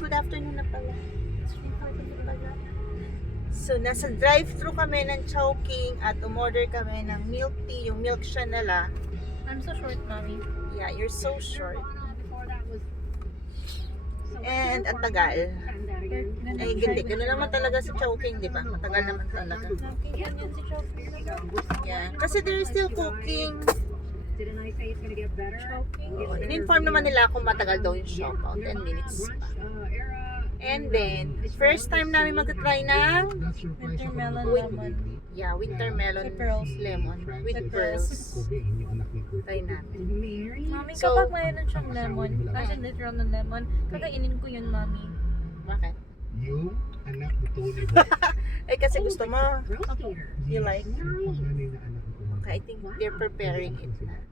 good afternoon na pala. 3:40 na pala. So, nasa drive-thru kami ng Chowking at umorder kami ng milk tea, yung milk siya nila. I'm so short, mommy. Yeah, you're so short. And ang tagal. Ay, hindi. Gano'n naman talaga sa Chowking, di ba? Matagal naman talaga. Ganyan si Chowking. Yeah. Kasi they're still cooking. Chowking. In-inform naman nila kung matagal daw yung shop. 10 minutes pa. And then, first time namin mag-try ng Winter melon lemon. yeah, winter melon With pearls. lemon with pearls. Try namin. Mami, So- kapag mayroon siyang lemon, kasi literal na lemon, kakainin ko yun, mami. Bakit? Yung anak ni Tony. Eh, kasi gusto mo. You like? Panganay na anak ko. Okay, I think they're preparing it na.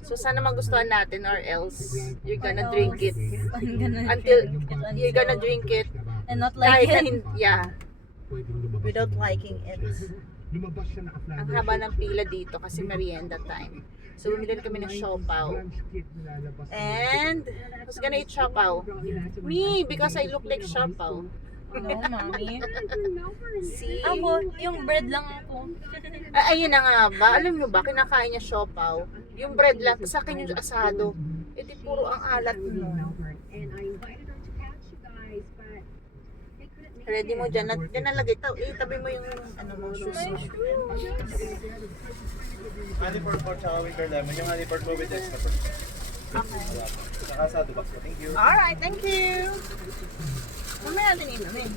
So, sana magustuhan natin or else you're gonna drink it. I'm gonna Until drink it you're gonna drink it and not like kahit it. yeah, Pwedeng lumabas without siya. liking it. Lumabas siya naka-flag. Ang haba ng pila dito kasi merienda time. So, bumili kami ng siopaw. And, who's gonna eat siopaw? Me, because I look like siopaw. No, mami. See? Ako, yung bread lang ako. Ayun na nga ba? Alam nyo ba, kinakain niya siopaw. Yung bread lang, sa akin yung asado. Eh di puro ang alat mo. Ready mo dyan. Dyan nalagay. Itabi mo yung ano mo, shoes mo. Honey pork po tsaka winter lemon. Yung honey pork po with extra pork. Okay. Saka sa box po. Thank you. Alright, thank you. Mamaya natin inumin.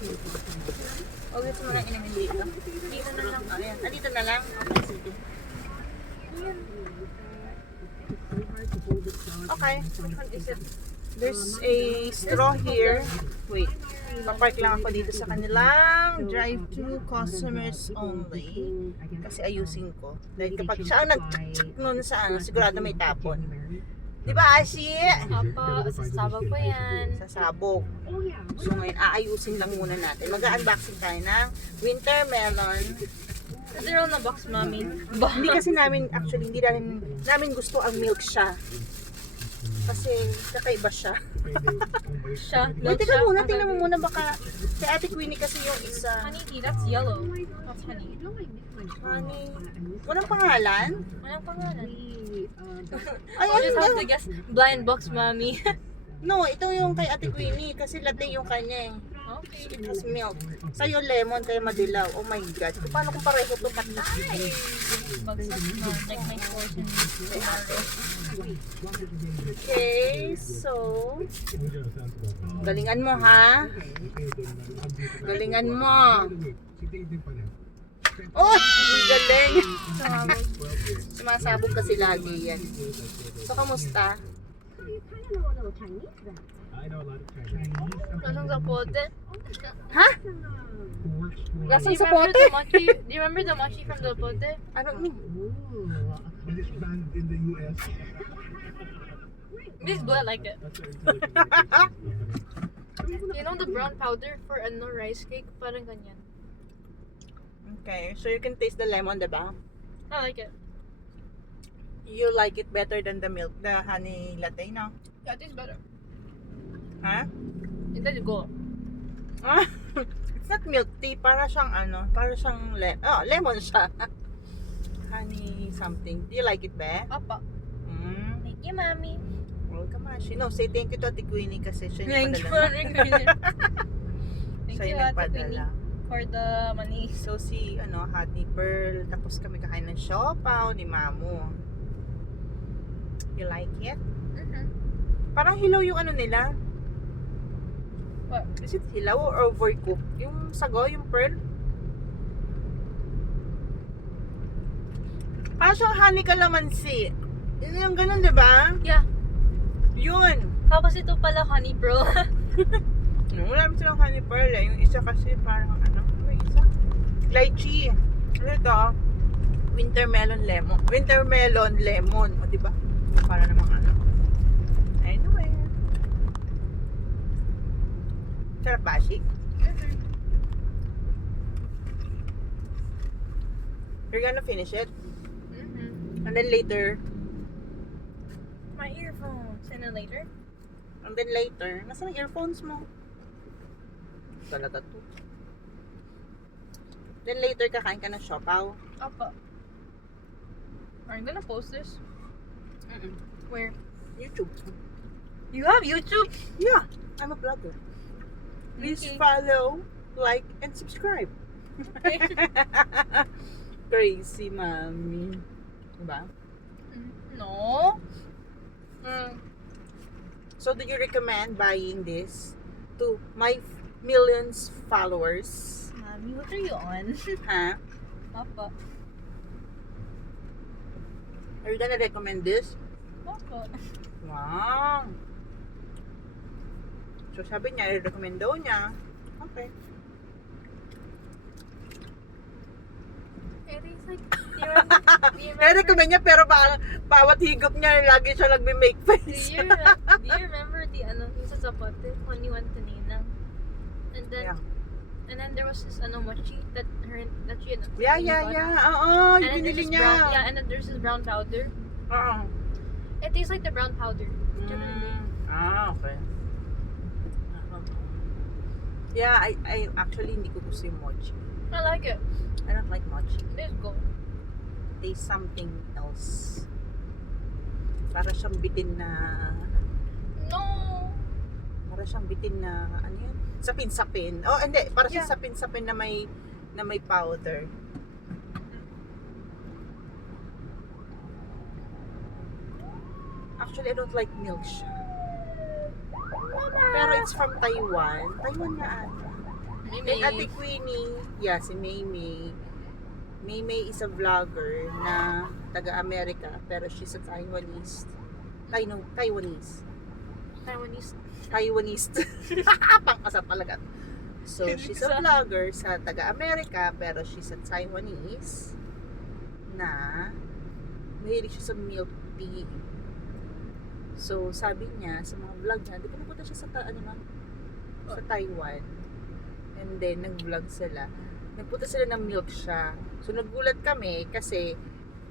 O gusto mo na inumin dito? Dito na lang. Ayan. Dito na lang? Okay, sige. Okay. Which one is it? There's a straw here. Wait. Papark lang ako dito sa kanilang drive-thru customers only. Kasi ayusin ko. Dahil kapag siya ang nag-tsk nun sa ano, sigurado may tapon. Di ba, Ashi? Papa, sasabag pa yan. Sasabog. So ngayon, aayusin lang muna natin. Mag-unboxing tayo ng winter melon. Literal na box, mami. Hindi kasi namin, actually, hindi namin gusto ang milk siya. Kasi kakaiba siya. Siya. No, tingnan muna, tingnan mo muna baka kay Ate Queenie kasi yung isa. Honey tea, that's yellow. That's honey. Honey. Walang pangalan? Anong pangalan? Ay, I just have ano? to guess. Blind box, mami. No, ito yung kay Ate Queenie kasi latte yung kanya eh. Okay. It has milk. Sa'yo lemon, kaya madilaw. Oh my God. Paano kung pareho ito patay? Bagsak na. Like my portion tomorrow. Okay, so galingan mo ha. Galingan mo. Oh, galing. Sumasabog kasi lagi yan. So, kamusta? Lasang sapote. Ha? Lasang Do you sa remember pote? the mochi? Do you remember the mochi from the pote? Ano? But it's banned in the US. This blood like it. You know the brown powder for ano rice cake? Parang ganyan. Okay, so you can taste the lemon, diba? I like it. You like it better than the milk, the honey latte, no? Yeah, it tastes better. Ha? It does go. Ah, it's not milk tea, para siyang ano, para siyang lemon siya. Honey something. Do you like it, be? Papa. Mm. Thank you, mommy. Welcome, Ashi. No, say thank you to Ate Queenie kasi siya yung Thank you, padala. Thank Siya you, yung Ate nagpadala. Queenie, for the money. So si Honey Pearl, tapos kami kakain ng siopaw ni Mamu. You like it? Mm-hmm. Parang hilaw yung ano nila. What? Is it hilaw or overcooked? Yung sago, yung pearl? Parang siyang honey calamansi. Yun yung ganun, di ba? Yeah. Yun. Tapos ito pala honey pearl. Wala naman silang honey pearl eh. Yung isa kasi parang ano yung isa? Lychee. Ano ito? Winter melon lemon. Winter melon lemon. O diba? Para namang ano. Anyway. Sarap ba, Shi? You're gonna finish it? Mm-hmm. And then later, My earphones. And then later? nasaan ang earphones mo? talaga to. Then later kakain ka ng siopaw. Apa. Are you gonna post this? Where? YouTube. You have YouTube? Yeah, I'm a vlogger. Please Okay. follow, like, and subscribe. Crazy, mommy. Diba? No. So, do you recommend buying this to my millions followers? Mommy, what are you on? Huh? Apa. Are you gonna recommend this? Apa. Wow. So, sabi niya, i-recommend daw niya. Okay. It is like, do you remember, I-recommend niya, pero bawat higop niya, lagi siya nagme-make do face. you, do you remember the ano, yung sa Zapote, when you went to Ninang? And then, Yeah. and then there was this ano, mochi that she had. Yeah. Oo, And yung then binili there's this niya. brown, yeah, and then there's this brown powder. Oo. It tastes like the brown powder. Okay. Yeah, I actually hindi ko gusto yung mochi. I like it. I don't like mochi. Let's go. Tastes something else. Para siyang bitin na... No. Para siyang bitin na... Ano yun? Sapin-sapin. Oh, hindi. Para siyang Yeah. sapin-sapin na may powder. Actually, I don't like milk siya. Pero it's from Taiwan. Taiwan nga ata. And Ate Queenie, yeah, si Maymay. Maymay is a vlogger na taga-America, pero she's a Taiwanese. Taiwanese. Taiwanese. Pangkasat talaga. So, she's a vlogger sa taga-America, pero she's a Taiwanese na mahilig siya sa milk tea. So, sabi niya sa mga vlog niya, di ba napunta siya sa, sa Taiwan? And then, nag-vlog sila. Nagpunta sila ng milk siya. So, nagulat kami kasi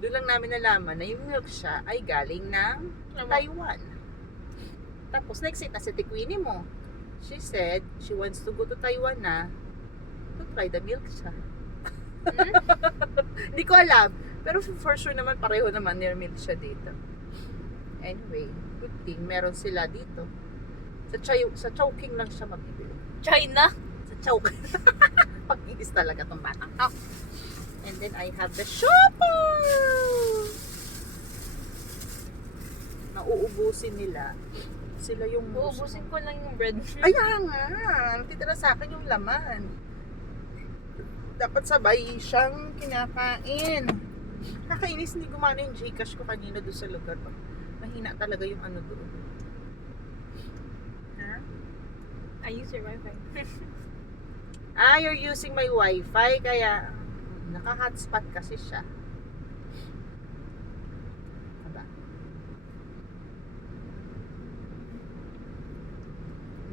doon lang namin nalaman na yung milk siya ay galing ng Taiwan. Tapos, nag-sit na si Queenie mo. She said she wants to go to Taiwan na to try the milk siya. Hindi ko alam. Pero for sure naman, pareho naman near milk siya dito. Anyway, good thing, meron sila dito. Sa Chowking lang siya mabibili. China? Sa Chowking. Pag-iis talaga tong batang to. And then I have the shopper! Nauubusin nila. Sila yung... Uubusin ko lang yung bread. Ayan nga! Natitira sa akin yung laman. Dapat sabay siyang kinakain. Kakainis, hindi gumana yung Gcash ko kanina doon sa lugar. Mahina talaga yung ano doon. Ha? I use your wifi. You're using my wifi, kaya naka-hotspot kasi siya. Aba.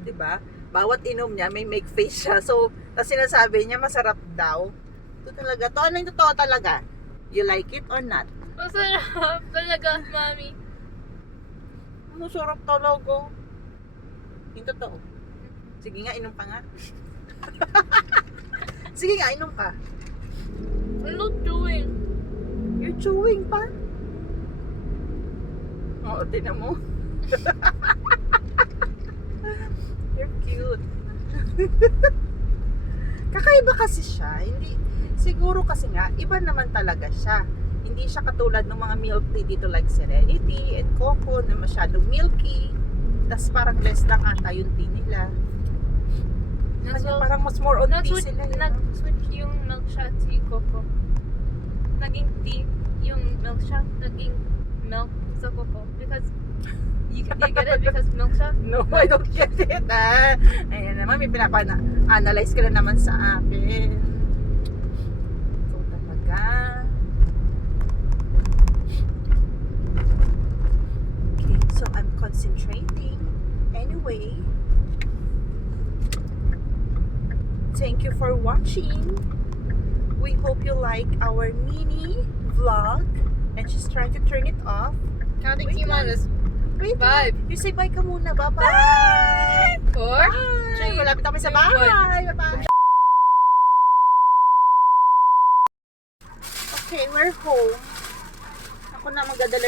Diba? Bawat inom niya, may make face siya. So, tapos sinasabi niya, masarap daw. Ito talaga. To, ano yung totoo talaga? You like it or not? Masarap talaga, mami. Masarap talaga. Yung totoo. Sige nga, inom ka nga. Sige nga, inom ka. I'm not doing. You're chewing pa? Oo, tinan mo. You're cute. Kakaiba kasi siya. Hindi, siguro kasi nga, iba naman talaga siya. Hindi siya katulad ng mga milk tea dito like Serenity and Coco na masyadong milky. Tas parang less lang ata yung tea nila. Kasi parang mas more on tea sila. Nag-switch yung milk siya at si Coco. Naging tea yung milk siya. Naging milk sa Coco. Because, you get it? Because milk siya? No, I don't get it. Ayan naman, may pinapa-analyze ka na naman sa akin. Ikaw talaga. Okay, so I'm concentrating. Anyway, thank you for watching. We hope you like our mini vlog. And she's trying to turn it off. Counting Wait lang. Wait, 5, you say bye ka muna. Bye-bye! 4, Bye! Malapit kami sa bahay. Bye-bye! Okay, we're home. Ako na magdadala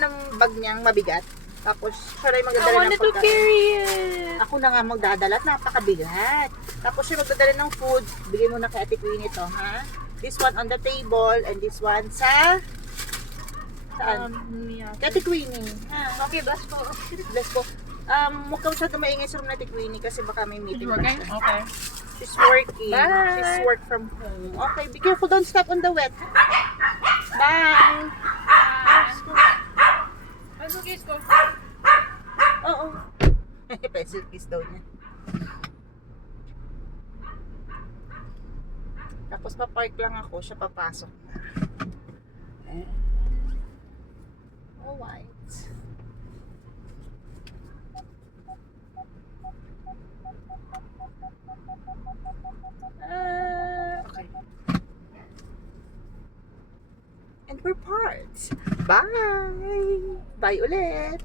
ng bag niyang mabigat. Tapos, siya rin I magdadala ng wanted to pagkain. carry it. Ako na nga magdadala at napakabigat. Tapos siya magdadala ng food. Bigay mo na kay Ate Queenie ito, ha? This one on the table and this one sa... Saan? Yeah. Kay Ate Queenie. Ha? Okay, bless po. Bless po. Huwag ka masyado maingay sa room na Ate Queenie kasi baka may meeting. pa siya. Okay. She's working. Bye. She's work from home. Okay, be careful. Don't step on the wet. Bye. Pencil case ko. Oo. Pencil kiss daw niya. Tapos papark lang ako, siya papasok na. Alright. Okay. And we're parked. Bye! Bye ulit!